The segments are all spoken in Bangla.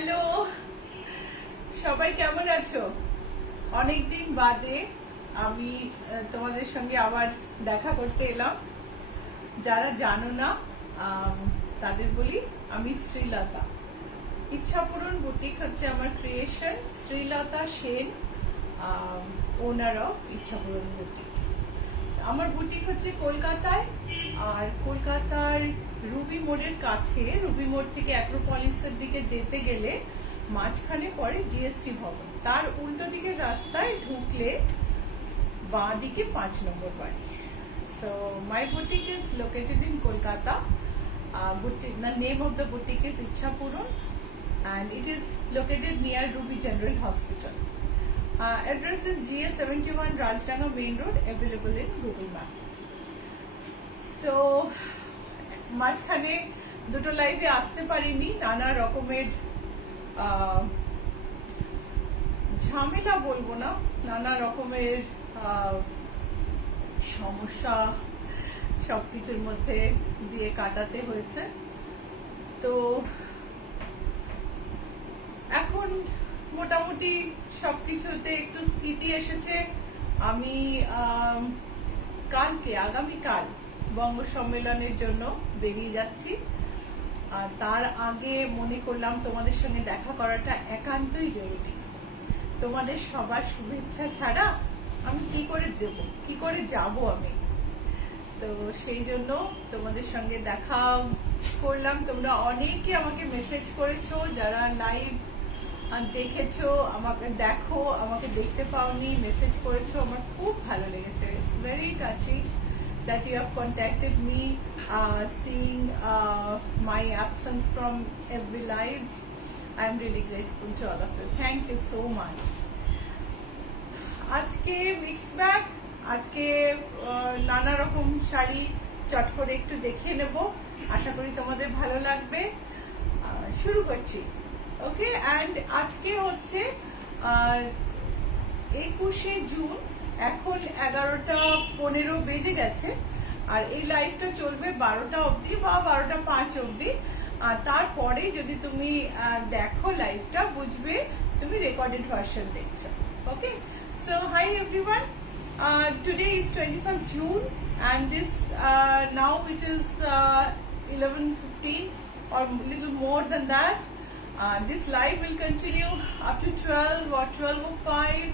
হ্যালো, সবাই কেমন আছো? অনেকদিন বাদে আমি তোমাদের সঙ্গে আবার দেখা করতে এলাম। যারা জানো না তাদের বলি, আমি শ্রীলতা। ইচ্ছাপূরণ বুটিক হচ্ছে আমার creation. Sreelata Sen, owner of Ichhapuran boutique. আমার বুটিক হচ্ছে কলকাতায়, আর কলকাতার রুবি মোড়ের কাছে। রুবি মোড় থেকে অ্যাক্রোপলিসের দিকে যেতে গেলে মাঝখানে পড়ে জিএসটি ভবন, তার উল্টো দিকের রাস্তায় ঢুকলে বাঁ দিকে 5 নম্বর বাড়ি। So my boutique is located in Kolkata. The name of the boutique is Ichhapuran and it is located near Ruby General Hospital. Address is GA71 Rajdanga Main Road, available in Google Map. So মাঝখানে দুটো লাইভে আসতে পারিনি, নানা রকমের ঝামেলা বলবো না, নানা রকমের সমস্যা সবকিছুর মধ্যে দিয়ে কাটাতে হয়েছে। তো এখন মোটামুটি সবকিছুতে একটু স্থিতি এসেছে। আমি আগামীকাল বঙ্গ সম্মেলনের জন্য বেরিয়ে যাচ্ছি। আর তার আগে মনে করলাম তোমাদের সঙ্গে দেখা করাটা একান্তই জরুরি। তোমাদের সবার শুভেচ্ছা ছাড়া আমি কি করে যাব আমি? তো সেই জন্য তোমাদের সঙ্গে দেখা করলাম। তোমরা অনেকে আমাকে মেসেজ করেছো, যারা লাইভ দেখেছো আমাকে দেখো, আমাকে দেখতে পাওনি মেসেজ করেছো, আমার খুব ভালো লেগেছে। It's very touching that you have contacted me, seeing my absence from every lives. I am really grateful to all of you. Thank you so much. আজকে মিক্সড ব্যাগ, আজকে নানা রকম শাড়ি চট করে একটু দেখিয়ে নেব, আশা করি তোমাদের ভালো লাগবে। শুরু করছি, ওকে। অ্যান্ড আজকে হচ্ছে 21শে জুন, এখন 11:15 বেজে গেছে। আর এই লাইভটা চলবে 12টা অবধি বা 12:05 অবধি। আর তারপরে যদি তুমি দেখো লাইভটা, বুঝবে তুমি রেকর্ডেড ভার্সন দেখছো, ওকে। So hi everyone, today is 21st June and this now it is 11:15 or little more than that. This live will continue up to 12 or 12:05.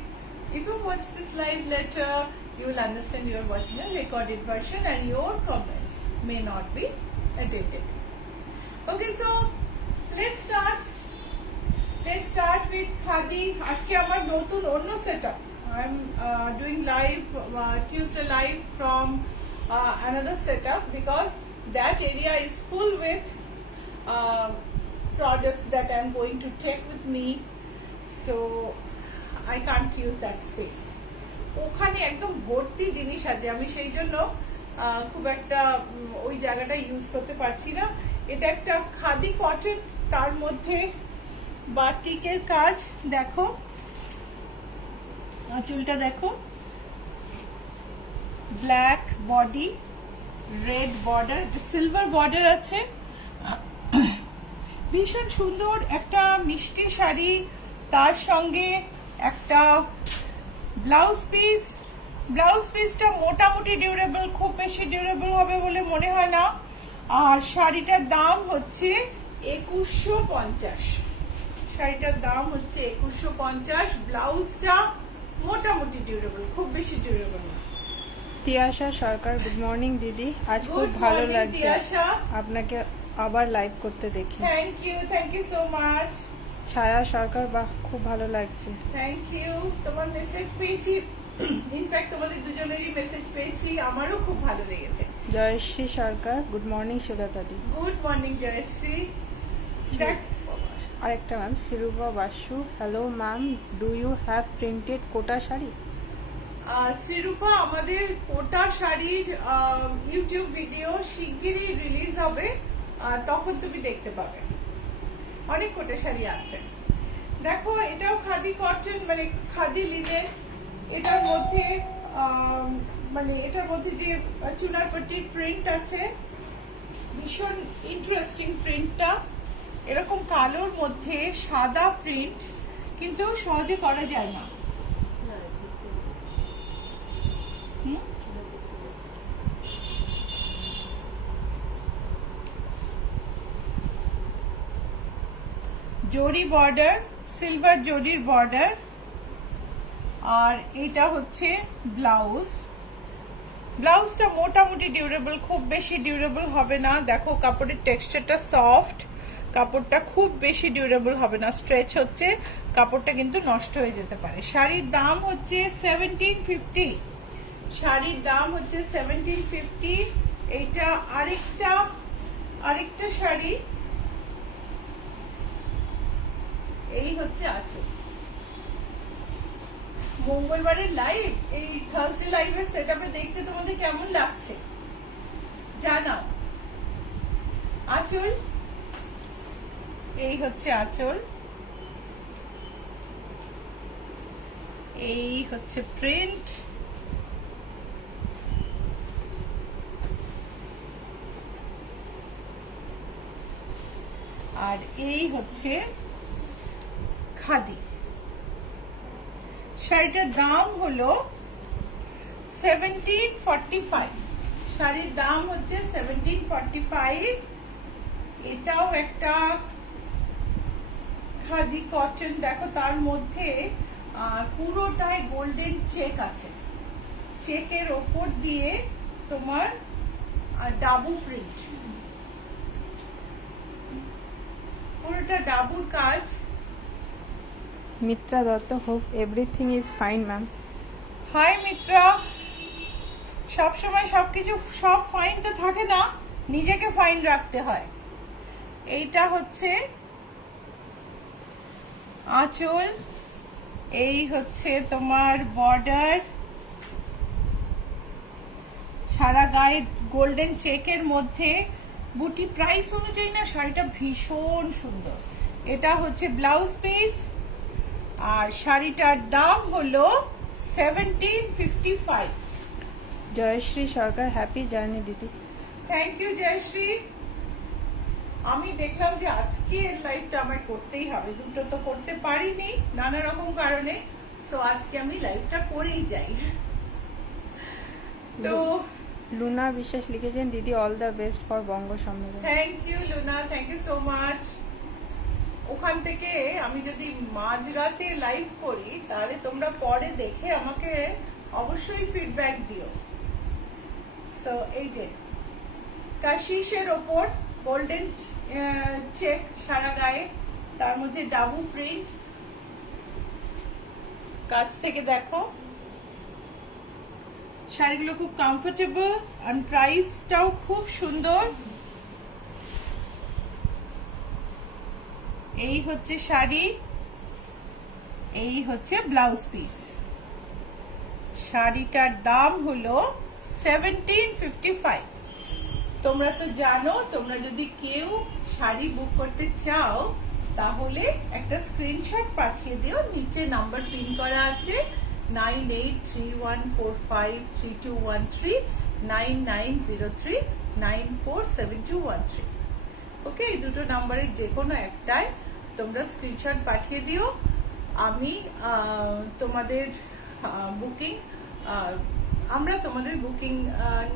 If you watch this live later, you will understand you are watching a recorded version and your comments may not be attended. Okay, so let's start with khadi. আজকে আমার নতুন অন্য setup. I'm doing live Tuesday live from another setup because that area is full with products that I'm going to take with me, so I can't use that space. ওখানে একদম ভর্তি জিনিস আছে, আমি সেই জন্য খুব একটা ওই জায়গাটা ইউজ করতে পারছি না। এটা একটা খাদি কটন, তার মধ্যে বাটিকের কাজ দেখো, আঁচলটা দেখো, black body, red border, silver border আছে। ভীষণ সুন্দর একটা মিষ্টি শাড়ি, তার সঙ্গে একটা ব্লাউজ পিসটা মোটামুটি ডিউরেবল, খুব বেশি ডিউরেবল হবে বলে মনে হয় না। আর শাড়িটার দাম হচ্ছে 2150। শাড়িটার দাম হচ্ছে 2150। ব্লাউজটা মোটামুটি ডিউরেবল, খুব বেশি ডিউরেবল না। তিয়াশা সরকার, গুড মর্নিং দিদি, আজ খুব ভালো লাগছে আপনাকে আবার লাইভ করতে দেখে। Thank you so much. Chhaya Sarkar, বাহ খুব ভালো লাগছে। থ্যাংক ইউ, তোমার মেসেজ পেয়েছি, ইনফ্যাক্ট তোমাদের দুজনেরই মেসেজ পেয়েছি, আমারও খুব ভালো লেগেছে। Jayashree Sarkar, good morning Sulata di. Good morning Jayashree. আরেকটা ma'am Sirupa Basu, hello ma'am, do you have printed Kota sari? Srirupa, আমাদের কোটা শাড়ির ইউটিউব ভিডিও শিগগিরই রিলিজ হবে, তখন তুমি দেখতে পাবে। অনেক কোটা শাড়ি আছে। দেখো, এটাও খাদি কটন, মানে খাদি লিনেন। এটার মধ্যে যে চুনার পট্টির প্রিন্ট আছে, ভীষণ ইন্টারেস্টিং প্রিন্টটা। এরকম কালোর মধ্যে সাদা প্রিন্ট কিন্তু সহজে করা যায় না। জরি বর্ডার, সিলভার জরির বর্ডার, আর এটা হচ্ছে ব্লাউজ। ব্লাউজটা মোটামুটি ডিউরেবল, খুব বেশি ডিউরেবল হবে না। দেখো কাপড়ের টেক্সচারটা সফট, কাপড়টা খুব বেশি ডিউরেবল হবে না, স্ট্রেচ হচ্ছে, কাপড়টা কিন্তু নষ্ট হয়ে যেতে পারে। শাড়ির দাম হচ্ছে 1750। শাড়ির দাম হচ্ছে 1750। এইটা আরেকটা শাড়ি। এই হচ্ছে আঁচল। মঙ্গলবারের লাইভ, এই থার্সডে লাইভের সেটআপে দেখতে তোমাদের কেমন লাগছে জানাও। আঁচল, এই হচ্ছে আঁচল, এই হচ্ছে প্রিন্ট, আর এই হচ্ছে খাদি। শাড়িটার দাম হলো 1745। শাড়ির দাম হচ্ছে 1745। এটাও একটা খাদি কটন। দেখো তার মধ্যে পুরোটাই গোল্ডেন চেক আছে, চেকের ওপর দিয়ে তোমার ডাবু প্রিন্ট, পুরোটা ডাবুর কাজ। Mitra Dutta, hope everything is fine ma'am. Hi Mitra, সবসময় সবকিছু সব ফাইন তো থাকে না, নিজেকে ফাইন রাখতে হয়। এইটা হচ্ছে আঁচল, এই হচ্ছে তোমার বর্ডার, সারা গায়ে গোল্ডেন চেকের মধ্যে বুটি। প্রাইস অনুযায়ী না শাড়িটা ভীষণ সুন্দর। এটা হচ্ছে ব্লাউজ পিস, আর শাড়িটার দাম হলো 1755। জয়শ্রী সরকার, হ্যাপি জার্নি দিদি। Thank you Jayashree. আমি দেখলাম যে আজকে এর লাইভটা আমার করতেই হবে, দুটো তো করতে পারিনি নানা রকম কারণে, সো আজকে আমি লাইভটা করেই যাই। তো লুনা বিশ্বাস লিখেছেন, দিদি all the best for Banga Sammelan. Thank you Luna, thank you so much. ওখান থেকে আমি যদি মাঝরাতে লাইভ করি তাহলে তোমরা পরে দেখে আমাকে অবশ্যই ফিডব্যাক দিও। সো এই যে কাশিশের ওপর গোল্ডেন চেক সারা গায়ে, তার মধ্যে ডাবু প্রিন্ট। কাছ থেকে দেখো শাড়িগুলো খুব কমফোর্টেবল, আর প্রাইসটাও খুব সুন্দর। এই হচ্ছে শাড়ি, এই হচ্ছে ব্লাউজ পিস। শাড়িটার দাম হলো 1755। তোমরা তো জানো, তোমরা যদি কেউ শাড়ি বুক করতে চাও তাহলে একটা স্ক্রিনশট পাঠিয়ে দিও, নিচে নাম্বার পিন করা আছে 9831453213, 9903947213। ওকে, এই দুটো নাম্বারের যে কোনো একটাই তোমরা স্ক্রিনশট পাঠিয়ে দিও। আমি তোমাদের বুকিং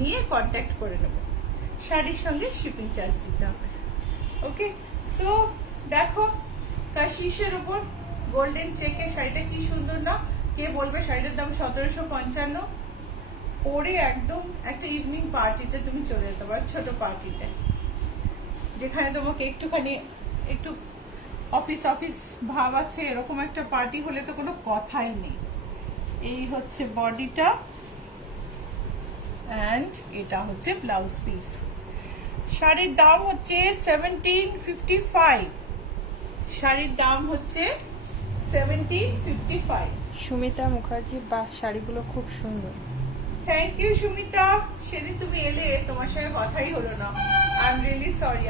নিয়ে কন্ট্যাক্ট করে নেব। শাড়ির সঙ্গে শিপিং চার্জ দিতে হবে। ওকে, সো দেখো কাশিশের উপর গোল্ডেন চেকে শাড়িটা কি সুন্দর না? কে বলবে শাড়িটার দাম 1755? পরে একদম একটা ইভিনিং পার্টিতে তুমি চলে যেতে পারো, ছোট পার্টিতে, যেখানে তোমাকে একটু অফিস ভাব আছে, এরকম একটা পার্টি হলে তো কোনো কথাই নেই। এই হচ্ছে বডিটা, এন্ড এটা হচ্ছে ব্লাউজ পিস। শাড়ির দাম হচ্ছে 1755। শাড়ির দাম হচ্ছে 1755। সুমিতা মুখার্জি, বাহ শাড়িগুলো খুব সুন্দর। Thank you Sumita. সেদিন তুমি এলে, তোমার সঙ্গে কথাই হলো না। I am really sorry.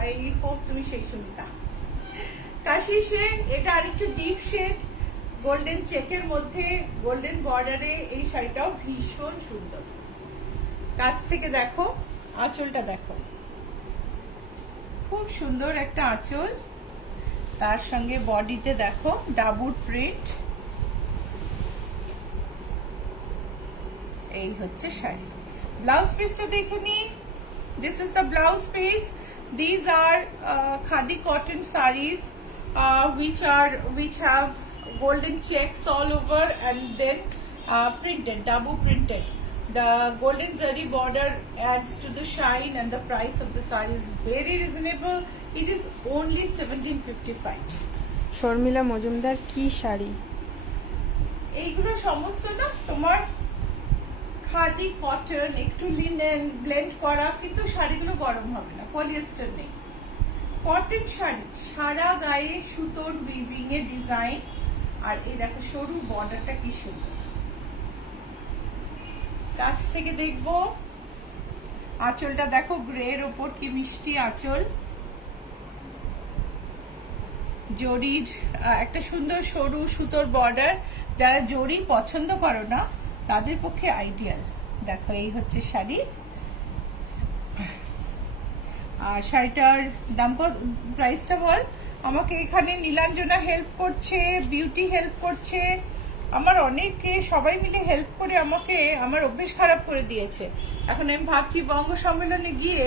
I hope তুমি সেই সুমিতা। কাশিশে এটা আরেকটু ডিপ শেড, গোল্ডেন চেকের মধ্যে গোল্ডেন বর্ডারে। এই শাড়িটাও ভীষণ সুন্দর। কাছ থেকে দেখো, আঁচলটা দেখো, খুব খুব সুন্দর একটা আঁচল, তার সঙ্গে বডিতে দেখো ডাবুর প্রিন্ট। এই হচ্ছে শাড়ি। ব্লাউজ পিসটা দেখে নি। This is the blouse piece. These are khadi cotton sarees which have golden checks all over and then printed, double printed. The golden zari border adds to the shine and the price of the saree is very reasonable. It is only 1755. Sharmila Majumdar কি শাড়ি? এইগুলো সমস্ত না তোমার খাদি কটন, একটু লিনেন ব্লেন্ড করা, কিন্তু শাড়িগুলো গরম হবে না, পলিয়েস্টার নেই, কটন শাড়ি, সারা গায়ে সুতোর উইভিং এর ডিজাইন। আর এই দেখো সরু বর্ডারটা কি সুন্দর। কাছ থেকে দেখবো আঁচলটা দেখো, গ্রের ওপর কি মিষ্টি আঁচল, জরির একটা সুন্দর সরু সুতোর বর্ডার। যারা জরি পছন্দ করো না তাদের পক্ষে আইডিয়াল। দেখো এই হচ্ছে শাড়ি। আর শাড়িটার দাম কত, প্রাইসটা বল। আমাকে এখানে নীলাঞ্জনা হেল্প করছে, বিউটি হেল্প করছে, আমার অনেকে সবাই মিলে হেল্প করে আমাকে আমার অভ্যেস খারাপ করে দিয়েছে। এখন আমি ভাবছি বঙ্গ সম্মেলনে গিয়ে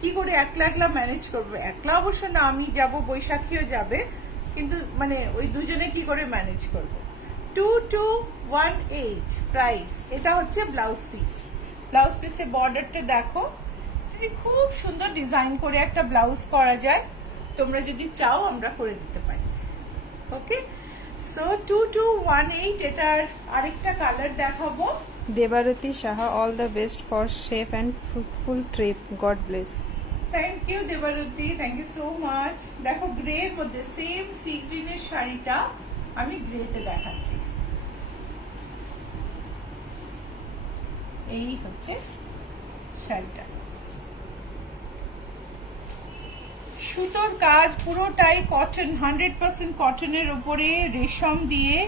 কি করে একলা একলা ম্যানেজ করবো। একলা অবশ্য না, আমি যাব, বৈশাখীও যাবে, কিন্তু মানে ওই দুজনে কি করে ম্যানেজ করবো। 2218 প্রাইস। এটা হচ্ছে ব্লাউজ পিস। ব্লাউজ পিসের বর্ডারটা দেখো, যদি খুব সুন্দর ডিজাইন করে একটা ব্লাউজ করা যায়, তোমরা যদি চাও আমরা করে দিতে পারি। Okay, so 2218। এটার আরেকটা কালার দেখাবো। Debarati Saha, all the best for safe and fruitful trip, God bless. Thank you Debarati, thank you so much. দেখো গ্রের মধ্যে সেম সি গ্রিনের শাড়িটা আমি গ্রেতে দেখাচ্ছি। এই হচ্ছে শাড়িটা, সুতোর কাজ পুরোটাই কটন, 100% কটনের উপরে রেশম দিয়ে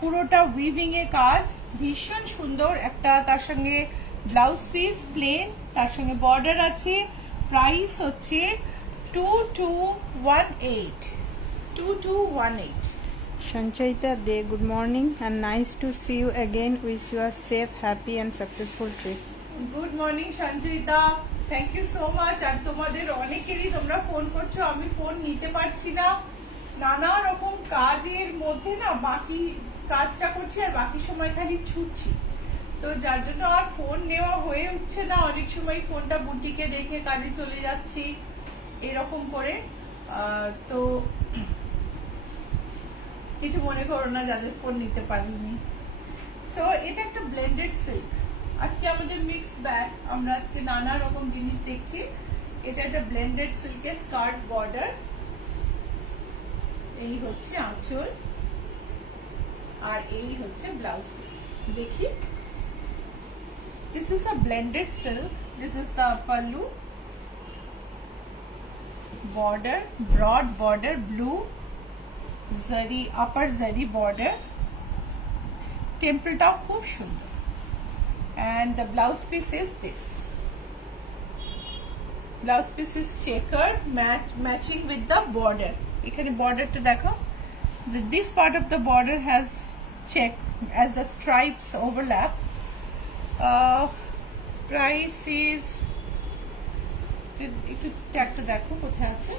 পুরোটা উইভিং এর কাজ, ভীষণ সুন্দর একটা। তার সঙ্গে ব্লাউজ পিস প্লেন, তার সঙ্গে বর্ডার আছে। প্রাইস হচ্ছে 2218। 2218। Sanchayita De, good morning and nice to see you again, wish you a safe, happy and successful trip. Good morning Sanjayita, thank you so much. আর তোমাদের অনেকেরই তোমরা ফোন করছো, আমি ফোন নিতে পারছি না, নানা রকম কাজের মধ্যে না বাকি কাজটা করছি আর বাকি সময় খালি ছুটছি, তো যার জন্য আর ফোন নেওয়া হয়ে উঠছে না। অনেক সময় ফোনটা বুটিকে রেখে কাজে চলে যাচ্ছি এরকম করে। তো কিছু মনে করো না যাদের ফোন নিতে পারিনি। সো এটা একটা ব্লেন্ডেড সিল্ক। আজকে আমাদের মিক্স ব্যাগ, আমরা আজকে নানা রকম জিনিস দেখছি। এটা একটা ব্লেন্ডেড সিল্কের স্কার্ট বর্ডার। এই হচ্ছে আঁচল আর এই হচ্ছে ব্লাউজ পিস। দেখি, this is a blended silk, this is the pallu, border broad border, blue zari, upper জারি বর্ডার, টেম্পলটাও খুব সুন্দর। And the blouse piece is this. Blouse piece is checkered, matching with the border. এখানে বর্ডারটা দেখো, this part of the border has check as the stripes overlap. Price is, একটু ট্যাগটা দেখো কোথায় আছে।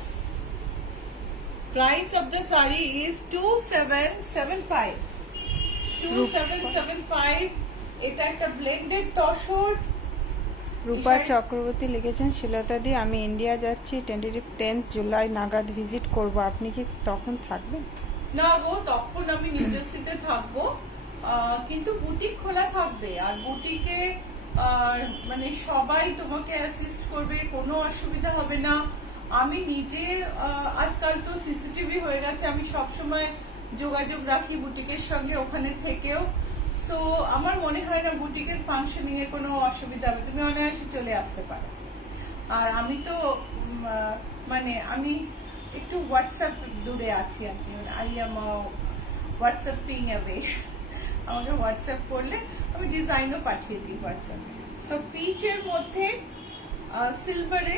Price of the saree is 2775. 2775. এটা একটা ব্লেন্ডেড তসর। রূপা চক্রবর্তী লিখেছেন, শিলতাদি আমি ইন্ডিয়া যাচ্ছি, টেন্টেটিভ 10 জুলাই নাগাদ ভিজিট করব, আপনি কি তখন থাকবেন? না গো, তখন আমি নিউ জার্সিতে থাকবো, কিন্তু বুটিক খোলা থাকবে। আর বুটিকে মানে সবাই তোমাকে অ্যাসিস্ট করবে, কোনো অসুবিধা হবে না। আমি নিজে আজকাল তো সিসিটিভি হয়ে গেছে, আমি সব সময় যোগাযোগ রাখি বুটিকের সঙ্গে ওখানে থেকেও। সো আমার মনে হয় না বুটিকের ফাংশনিং এর কোনো অসুবিধা হবে, তুমি অনায়াসে চলে আসতে পারো। আর আমি তো মানে আমি একটু হোয়াটসঅ্যাপ দূরে আছি, আপনি আই এম হোয়াটসঅ্যাপিং অ্যাওয়ে। আমাকে হোয়াটসঅ্যাপ করলে আমি ডিজাইনও পাঠিয়ে দিই হোয়াটসঅ্যাপে। সো পিচের মধ্যে সিলভারে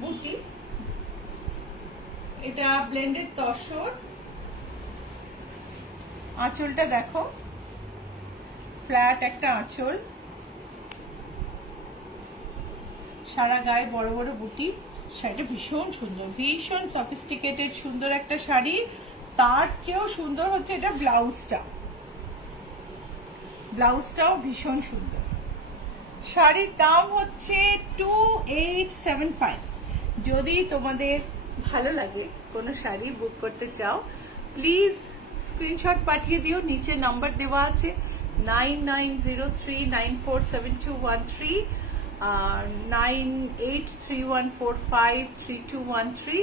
বুটি, এটা ব্লেন্ডেড তসর, আঁচলটা দেখো ফ্ল্যাট একটা আঁচল, সারা গায়ে বড় বড় বুটি। শাড়িটা ভীষণ সুন্দর, ভীষণ সফিস্টিকেটেড সুন্দর একটা শাড়ি। তার চেয়েও সুন্দর হচ্ছে এটা ব্লাউজটা, ব্লাউজটাও ভীষণ সুন্দর। শাড়ির দাম হচ্ছে 2875। যদি তোমাদের ভালো লাগে কোনো শাড়ি বুক করতে চাও, প্লিজ স্ক্রিনশট পাঠিয়ে দিও, নিচে নাম্বার দেওয়া আছে 9903947213 আর 9831453213।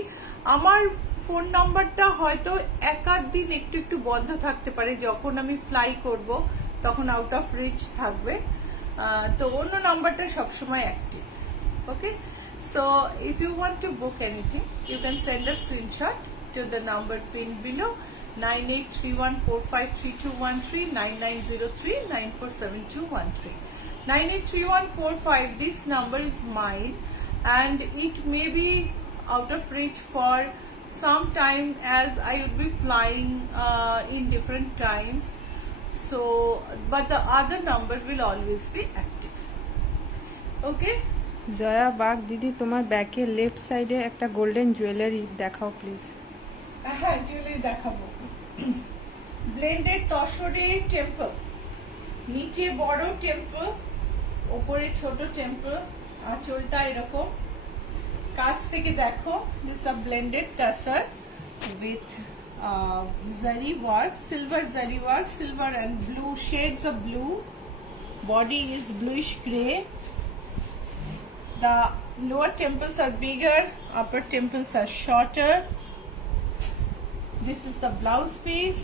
আমার ফোন নাম্বারটা হয়তো একাধ দিন একটু একটু বন্ধ থাকতে পারে, যখন আমি ফ্লাই করব তখন আউট অফ রিচ থাকবে, তো অন্য নাম্বারটা সবসময় active. Okay, so if you want to book anything, you can send a screenshot to the number pinned below 9831453213 9903947213 983145. This number is mine and it may be out of reach for some time as I would be flying in different times, so but the other number will always be active. Okay, Jaya Bag দিদি, তোমার ব্যাকের লেফট সাইডে একটা গোল্ডেন জুয়েলারি দেখাও প্লিজ। হ্যাঁ জুয়েলারি দেখাবো। ব্লেন্ডেড তসরে টেম্পল, নিচে বড় টেম্পল, উপরে ছোট টেম্পল, আঁচলটা এরকম। কাছ থেকে দেখো, this a blended tussar with zari work, silver zari work, silver and blue shades of blue. Body is bluish gray. The lower temples are bigger, upper temples are shorter. This is the blouse piece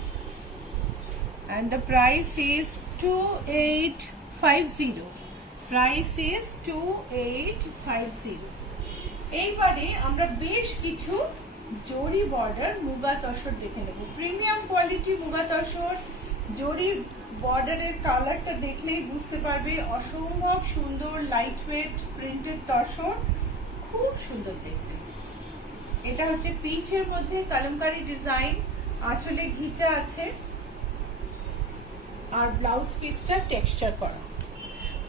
and the price is 2850. Price is 2850. এইবারে আমরা বেশ কিছু জরি বর্ডার মুগা তসর দেখে নেব। প্রিমিয়াম কোয়ালিটি মুগা তসর, জরি বর্ডারের কালারটা দেখলেই বুঝতে পারবে অসম্ভব সুন্দর লাইট ওয়েট প্রিন্টেড তসর, খুব সুন্দর দেখতে। এটা হচ্ছে পিচের মধ্যে কালামকারী ডিজাইন, আঁচলে ঘিচা আছে আর ব্লাউজ পিসটা টেক্সচার করা,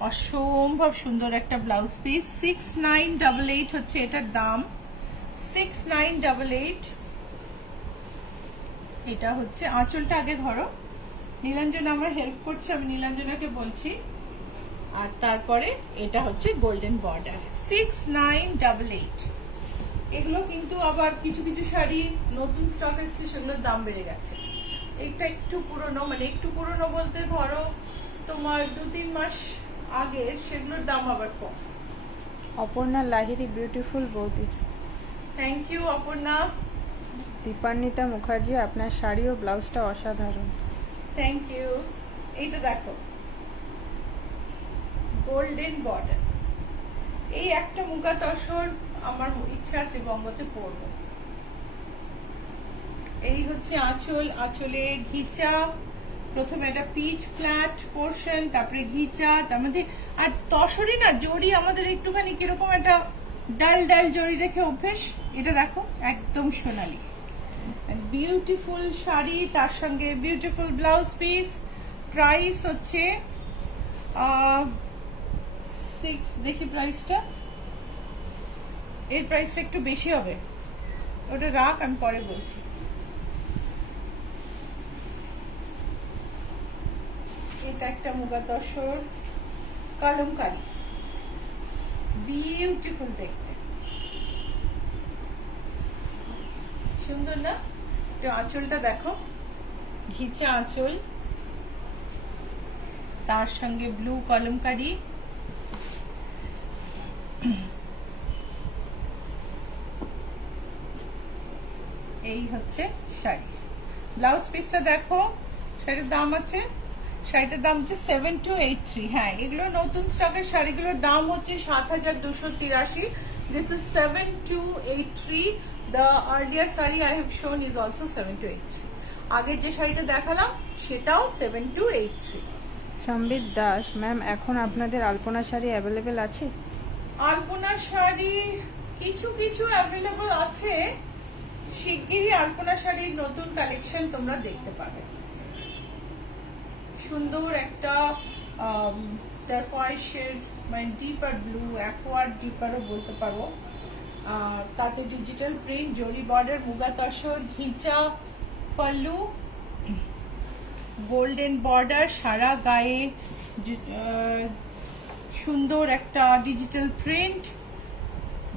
অসম্ভব সুন্দর একটা ব্লাউজ পিস। 6988 হচ্ছে এটার দাম, 6988। এটা হচ্ছে আঁচলটা আগে ধরো, নীলাঞ্জনা আমার হেল্প করছে, আমি নীলাঞ্জনাকে বলছি। আর তারপরে এটা হচ্ছে গোল্ডেন বর্ডার, 6988। এগুলো কিন্তু আবার কিছু কিছু শাড়ি নতুন স্টক এসছে, সেগুলোর দাম বেড়ে গেছে। এটা একটু পুরনো, মানে একটু পুরনো বলতে ধরো তোমার 2-3 মাস আগের, সেগুলোর দাম আবার কম। Aparna Lahiri, beautiful boudi. Thank you Aparna. Dipanwita Mukherjee, আপনার শাড়ি ও ব্লাউজটা অসাধারণ। Thank you. এইটা দেখো গোল্ডেন বর্ডার, এই একটা মুগা তসর আমার ইচ্ছা আছে বঙ্গতে পরবো। এই হচ্ছে আঁচল, আঁচলে ঘিচা, প্রথমে একটা পিচ ফ্ল্যাট পোর্শন, তারপরে ঘিচা, তার মধ্যে আর তসরই না জড়ি আমাদের একটুখানি কিরকম একটা ডাল ডাল জড়ি দেখে অভ্যেস। এটা দেখো একদম সোনালি, বিউটিফুল শাড়ি, তার সঙ্গে বিউটিফুল ব্লাউজ পিস। প্রাইস হচ্ছে 6, দেখি প্রাইসটা, এর প্রাইসটা একটু বেশি হবে, ওটা রাখ আমি পরে বলছি। এটা একটা মুগা তসর কলমকারী, বিউটিফুল দেখতে, সুন্দর না? আঁচলটা দেখো, ঘিচা আঁচল, তার সঙ্গে ব্লু কলমকারী। এই হচ্ছে শাড়ি, ব্লাউজ পিসটা দেখো, শাড়ির দাম আছে, শাড়িটার দাম হচ্ছে 7283। হ্যাঁ, এগুলো নতুন স্টকের শাড়িগুলোর দাম হচ্ছে 7283। This is 7283। The earlier saree I have shown is also 7283. আগের যে শাড়িটা দেখালাম সেটাও 7283। সম্বিত দাস, ম্যাম এখন আপনাদের আলপনা শাড়ি অ্যাভেলেবেল আছে? আলপনা শাড়ি কিছু কিছু অ্যাভেলেবল আছে, শিগগিরই আলপনা শাড়ির নতুন কালেকশন তোমরা দেখতে পাবে। সুন্দর একটা টারকোয়েজের মানে ডিপার ব্লু, অ্যাকোয়ার ডিপারও বলতে পারো, তাতে digital print, zari border, muga tussar, ghicha pallu, golden border, সারা গায়ে সুন্দর একটা ডিজিটাল প্রিন্ট,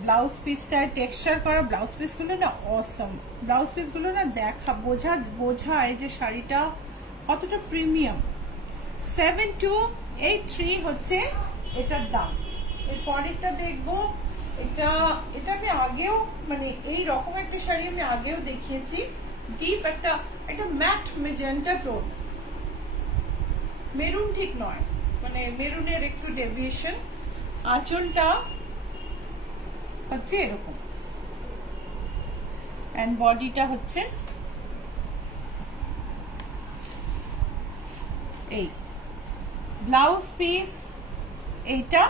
ব্লাউজ পিসটা টেক্সচার করা। ব্লাউজ পিসগুলো না অসম, ব্লাউজ পিসগুলো না বোঝায় যে শাড়িটা কতটা প্রিমিয়াম। 7283 হচ্ছে এটার দাম। এর পরেরটা দেখবো, এটা আমি আগেও মানে এই রকম একটা শাড়ি আমি আগেও দেখিয়েছি। ডিপ একটা ম্যাট মেজেন্টা টোন, মেরুন ঠিক নয়, মানে মেরুনের একটু ডেভিয়েশন। আঁচলটা হচ্ছে এরকম, এন্ড বডিটা হচ্ছে এই। ব্লাউজ পিস এইটা,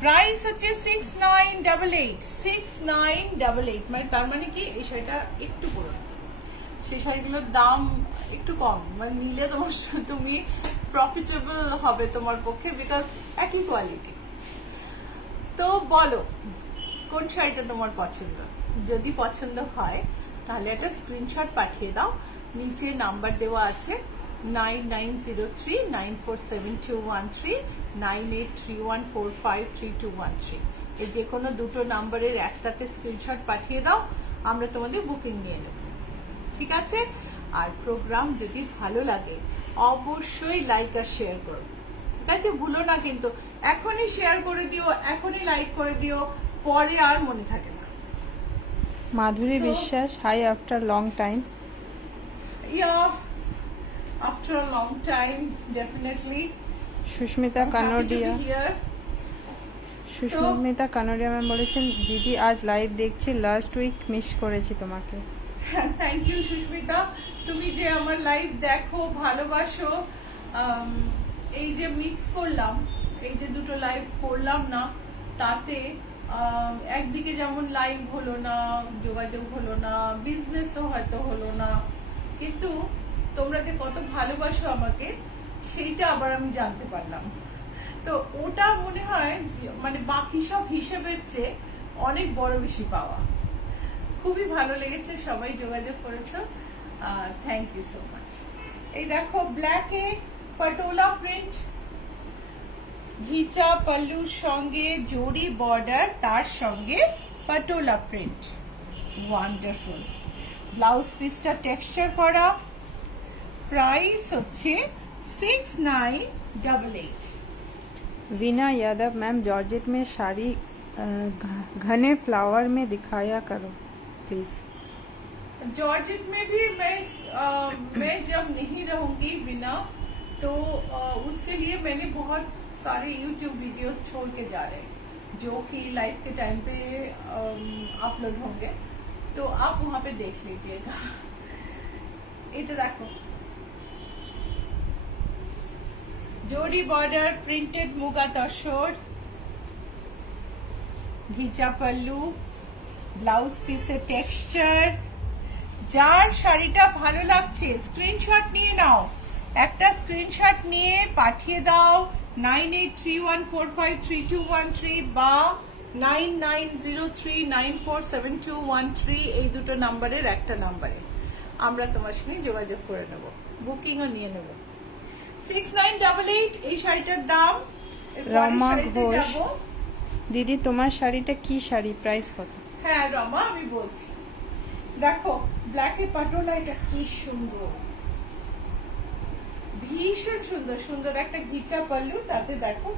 প্রাইস হচ্ছে 6988 মানে তার মানে কি এই শাড়িটা একটু পুরনো, সেই শাড়িগুলোর দাম একটু কম, মানে নিলে তুমি প্রফিটেবল হবে তোমার পক্ষে, বিকজ একই কোয়ালিটি। তো বলো কোন শাড়িটা তোমার পছন্দ। যদি পছন্দ হয় তাহলে একটা স্ক্রিনশট পাঠিয়ে দাও, নিচে নাম্বার দেওয়া আছে 9903947213, 9831453213। এই যে কোনো দুটো নাম্বারের একটাতে স্ক্রিনশট পাঠিয়ে দাও, আমরা তোমাদের বুকিং নিয়ে নেব, ঠিক আছে? আর প্রোগ্রাম যদি ভালো লাগে অবশ্যই লাইক আর শেয়ার করো, ঠিক আছে? ভুলো না কিন্তু, এখনই শেয়ার করে দিও, এখনই লাইক করে দিও, পরে আর মনে থাকে না। Madhuri Biswas, hi after long time. After a long time, definitely. Susmita Kanodia, Susmita Kanodia ma'am বলেছেন দিদি আজ লাইভ দেখছি, লাস্ট উইক মিস করেছি তোমাকে। থ্যাংক ইউ সুস্মিতা, তুমি যে আমার লাইভ দেখো, ভালোবাসো। এই যে মিস করলাম, এই যে দুটো লাইভ করলাম না, তাতে একদিকে যেমন লাইভ হলো না, যোগাযোগ হলো না, বিজনেসও হয়তো হলো না, কিন্তু তোমরা যে কত ভালোবাসো আমাকে সেইটা আবার আমি জানতে পারলাম। তো ওটা মনে হয় মানে বাকি সব হিসেবের চেয়ে অনেক বড় বেশি পাওয়া। খুবই ভালো লেগেছে, সবাই যোগাযোগ করেছো, থ্যাংক ইউ সো মাচ। এই দেখো ব্ল্যাকে পাটোলা প্রিন্ট, ঘিচা পাল্লুর সঙ্গে জরি বর্ডার, তার সঙ্গে পাটোলা প্রিন্ট, ওয়ান্ডারফুল। ব্লাউজ পিসটা টেক্সচার করা, प्राइस হচ্ছে 6988। वीना यादव मैम, जॉर्जेट में साड़ी घने फ्लावर में दिखाया करो प्लीज। जॉर्जेट में भी मैं जब नहीं रहूंगी बिना, तो उसके लिए मैंने बहुत सारे YouTube वीडियोस छोड़ के जा रहे हैं, जो कि लाइव के टाइम पे अपलोड होंगे, तो आप वहां पे देख लीजिएगा। এটা দেখো, zari border, printed muga tussar, ghicha pallu, blouse পিসের টেক্সচার। যার শাড়িটা ভালো লাগছে স্ক্রিনশট নিয়ে নাও, একটা স্ক্রিনশট নিয়ে পাঠিয়ে দাও 9831453213 বা 9903947213, এই দুটো নাম্বারের একটা নাম্বারে আমরা তোমার সঙ্গে যোগাযোগ করে নেব, বুকিংও নিয়ে নেব। 6988 এই শাড়িটার দাম। রমা ঘোষ, দিদি তোমার শাড়িটা কি শাড়ি, প্রাইস কত? হ্যাঁ রমা, আমি বলছি, দেখো ব্ল্যাকে পাটোলা, এটা কি সুন্দর, ভীষণ সুন্দর, সুন্দর একটা ঘিচা পাল্লু, তাতে দেখো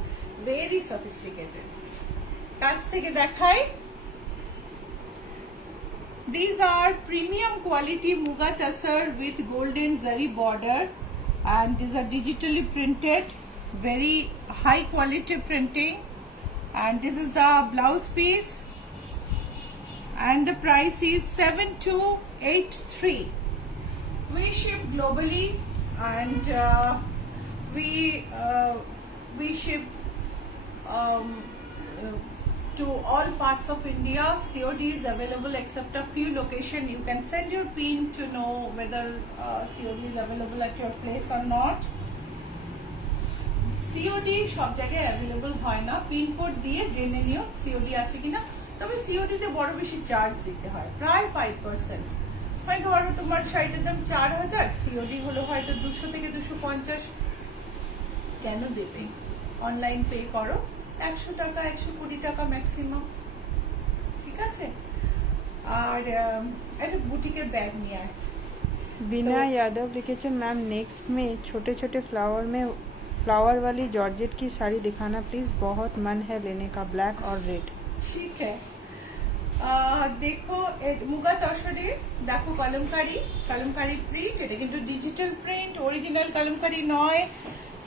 ভেরি সফিস্টিকেটেড। কাছ থেকে দেখাই, these are premium quality muga tassar with golden zari border, and these are digitally printed, very high quality printing, and this is the blouse piece, and the price is 7283. We ship globally, and we ship to all parts of India. COD is available except a few location. You can send your PIN to know whether COD is available at your place or not. COD সব জায়গায় অ্যাভেলেবল হয় না, পিন কোড দিয়ে জেনে নিও COD আছে কিনা। তবে COD তে বড় বেশি চার্জ দিতে হয়, প্রায় 5%। হয়তো ধরো তোমার শাড়িটার দাম 4000, COD হলো হয়তো 200 থেকে 250। কেন দেবে? অনলাইন পে করো 100 টাকা, 120 টাকা ম্যাক্সিমাম, ঠিক আছে। আর একটা বুটিকের ব্যাগ নিয়ে আয়। बिना यादव लिखेचन मैम नेक्स्ट में छोटे छोटे फ्लावर वाली जॉर्जेट की साड़ी दिखाना प्लीज, बहुत मन है लेने का, ब्लैक और रेड। ঠিক হ্যাঁ, দেখো মুগা তসরে দেখো কলমকারি প্রিন্ট, এটা কিন্তু ডিজিটাল প্রিন্ট, অরিজিনাল কলমকারি নয়।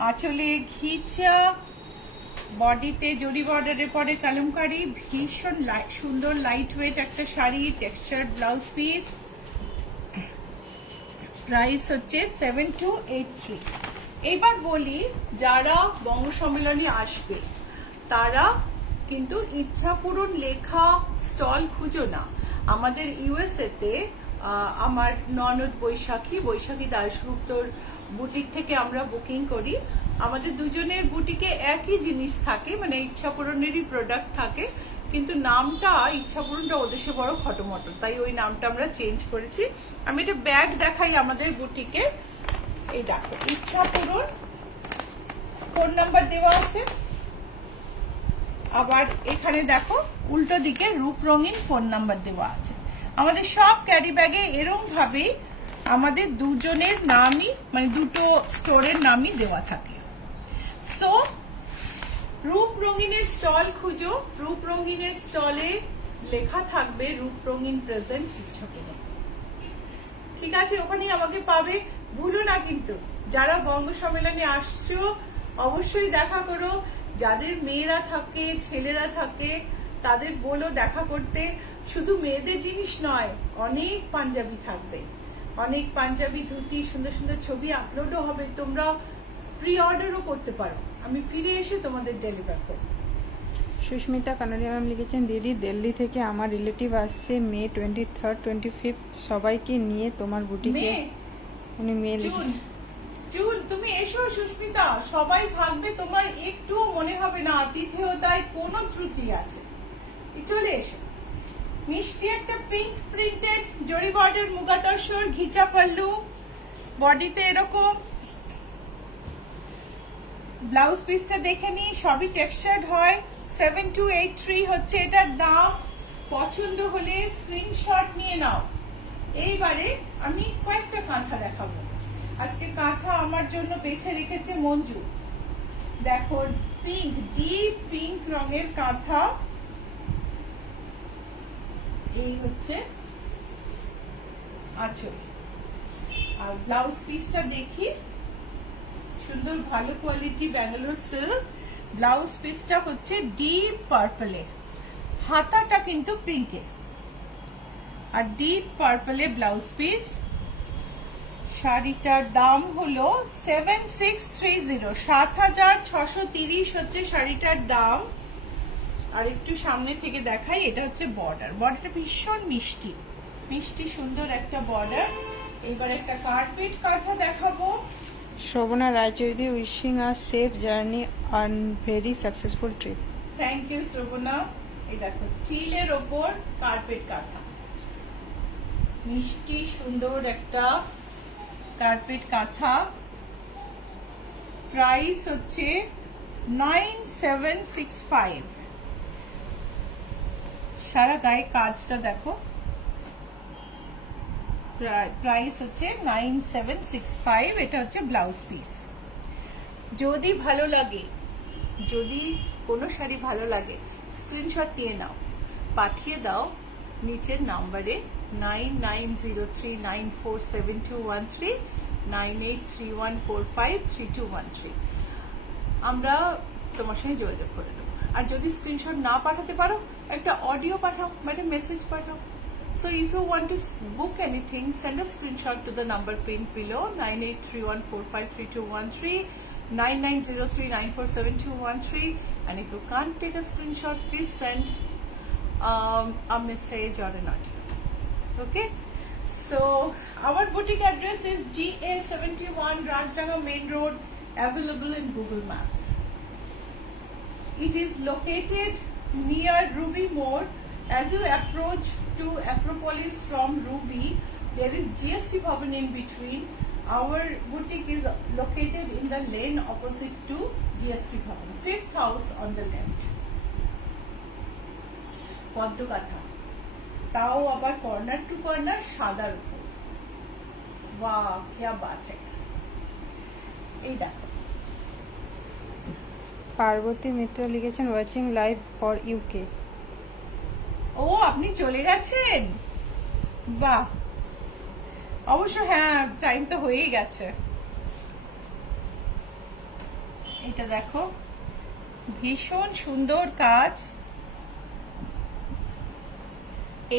আঁচলে ঘিচা, বডিতে জরি বর্ডারের পরে কলমকারি, ভীষণ সুন্দর লাইট ওয়েট একটা sari, texture blouse piece. Price হচ্ছে 7283। এবার বলি, যারা বঙ্গ সম্মেলনে আসবে তারা কিন্তু ইচ্ছা পূরণ লেখা স্টল খুঁজো না। আমাদের ইউএসএ তে আমার ননদ বৈশাখী দাশগুপ্তর বুটিক থেকে আমরা বুকিং করি। আমাদের দুজনের বুটিকে একই জিনিস থাকে, মানে ইচ্ছা পূরণেরই প্রোডাক্ট থাকে, কিন্তু নামটা ইচ্ছা পূরণটা ওদেশে বড় খটোমটো, তাই ওই নামটা আমরা চেঞ্জ করেছি। আমি একটা ব্যাগ দেখাই আমাদের বুটিকে, এই দেখো ইচ্ছা পূরণ, ফোন নাম্বার দেওয়া আছে। আবার এখানে দেখো উল্টো দিকে রূপ রঙিন ফোন নাম্বার দেওয়া আছে। আমাদের সব ক্যারি ব্যাগে এরকম ভাবে আমাদের দুজনের নামই, মানে দুটো স্টোরের নামই দেওয়া থাকে। সো রূপ রঙিনের স্টল খুঁজো, রূপ রঙিনের স্টলে লেখা থাকবে রূপ রঙিন প্রেজেন্টস ইচ্ছাপূরণ, ঠিক আছে? ওখানেই আমাকে পাবে, ভুলো না কিন্তু। যারা বঙ্গ সম্মেলনে আসছো অবশ্যই দেখা করো। যাদের মেয়েরা থাকে, ছেলেরা থাকে, তাদের বলো দেখা করতে। শুধু মেয়েদের জিনিস নয়, অনেক পাঞ্জাবি থাকবে, অনেক পাঞ্জাবি, ধুতি, সুন্দর সুন্দর ছবি আপলোডও হবে। তোমরা প্রি অর্ডারও করতে পারো, আমি ফিরে এসে তোমাদের ডেলিভার করব। সুস্মিতা কানাডিয়া ম্যাম লিখেছেন, দিদি দিল্লি থেকে আমার রিলেটিভ আসছে মে 23rd 25th, সবাইকে নিয়ে তোমার বুটিকে। উনি মেয়ে লিখেছেন। চুল তুমি এসো সুস্মিতা, সবাই থাকবে, তোমার একটুও মনে হবে না আতিথেয়তায় কোনো ত্রুটি আছে। চলে এসো। মিষ্টি একটা পিঙ্ক প্রিন্টেড জরি বর্ডার মুগা তসর, ঘিচা পাল্লু, বডিতে এরকম। ব্লাউজ পিসটা দেখে নি, সবই টেক্সচার্ড হয়। 7283 হচ্ছে এটার দাম। পছন্দ হলে স্ক্রিনশট নিয়ে নাও। এইবারে আমি কয়েকটা কাঁথা দেখাবো। আজকে কাঁথা আমার জন্য বেছে রেখেছে মঞ্জু। দেখো পিঙ্ক, ডিপ পিঙ্ক রঙের কাঁথা। এই হচ্ছে আঁচল। আর ব্লাউজ পিসটা দেখি, সুন্দর ভালো কোয়ালিটি ব্যাঙ্গালোর সিল্ক। ব্লাউজ পিসটা হচ্ছে ডিপ পার্পলে, হাতাটা কিন্তু পিঙ্কে, আর ডিপ পার্পলে ব্লাউজ পিস। শাড়িটার দাম হলো 7630, 7630 হচ্ছে শাড়িটার দাম। আর একটু সামনে থেকে দেখাই, এটা হচ্ছে বর্ডার। বর্ডারটা ভীষণ মিষ্টি মিষ্টি সুন্দর একটা বর্ডার। এবার একটা কার্পেট কাঁথা দেখাবো। Shobhana Raychaudhuri wishing a safe journey on very successful trip. Thank you Shrabana. এই দেখো টিলের ওপর কার্পেট কাঁথা, মিষ্টি সুন্দর একটা কার্পেট কাঁথা। প্রাইস হচ্ছে 9765। সারা গায়ে কাজটা দেখো। প্রাইস হচ্ছে 9765। এটা হচ্ছে ব্লাউজ পিস। যদি ভালো লাগে, যদি কোনো শাড়ি ভালো লাগে, স্ক্রিনশট নিয়ে নাও, পাঠিয়ে দাও নিচের নাম্বারে 9903947213, 9831453213। আমরা তোমার সঙ্গে যোগাযোগ করে দেবো। আর যদি স্ক্রিনশট না পাঠাতে পারো, একটা অডিও পাঠাও, একটা message Pathao. So if you want to book anything, send a screenshot to the number pinned below, 9831453213, 9903947213, and if you can't take a screenshot, please send a message or an audio. Okay, so our boutique address is GA71 Rajdanga Main Road, available in Google Map. It is located near Ruby Mall. As you approach to Acropolis from Ruby, there is GST Bhavan in between. Our boutique is located in the lane opposite to GST Bhavan, 5th house on the left. পদ্মগাথা, তাও আবার কর্নার টু কর্নার সাদার উপর। বাহ, क्या बात है। এই দেখো, পার্বতী মিত্র লিখেছেন ওয়াচিং লাইভ ফর ইউকে। ও আপনি চলে গেছেন, বাহ। অবশ্য হ্যাঁ, টাইম তো হয়েই গেছে। এটা দেখো, ভীষণ সুন্দর কাজ।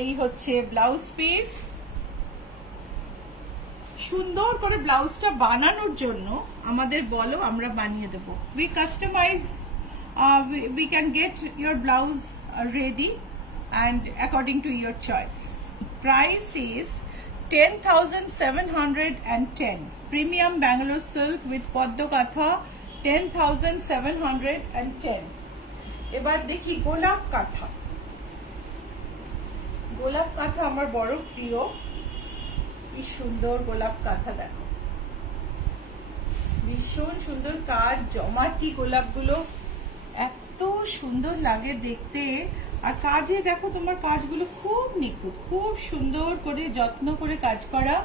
এই হচ্ছে ব্লাউজ পিস। সুন্দর করে ব্লাউজটা বানানোর জন্য আমাদের বলো, আমরা বানিয়ে দেব। We customize, we can get your blouse ready and according to your choice. Price is 10,710. Premium Bangalore silk with Paddo Katha, 10,710. এবার দেখি গোলাপ কাঁথা। গোলাপ কাঁথা আমার বড় প্রিয়। কি সুন্দর গোলাপ কাঁথা দেখো, ভীষণ সুন্দর কাজ। জমাটি গোলাপগুলো এত সুন্দর লাগে দেখতে, আর কাজে দেখো তোমার কাজগুলো খুব নিখুঁত, খুব সুন্দর করে যত্ন করে কাজ করা।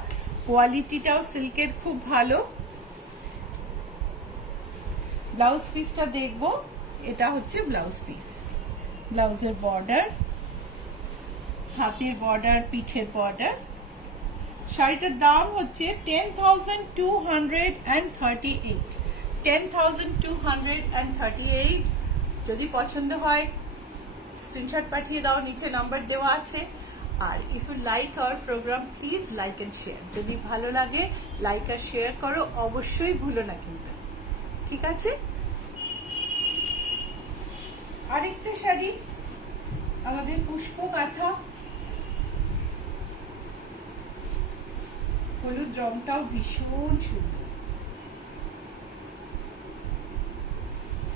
কোয়ালিটিটাও সিল্কের খুব ভালো। ব্লাউজ পিসটা দেখবো, এটা হচ্ছে ব্লাউজ পিস। ব্লাউজের বর্ডার, হাতের বর্ডার, পিঠের বর্ডার। শাড়িটার দাম হচ্ছে 10,238। 10,238। যদি পছন্দ হয় স্ক্রিনশট পাঠিয়ে দাও, নিচে নাম্বার দেওয়া আছে। আর if you like our program, please like and share. যদি ভালো লাগে লাইক আর শেয়ার করো, অবশ্যই ভুলো না কিন্তু, ঠিক আছে? আরেকটা শাড়ি আমাদের পুষ্প কাঁথা, হলুদ রংটাও ভীষণ সুন্দর।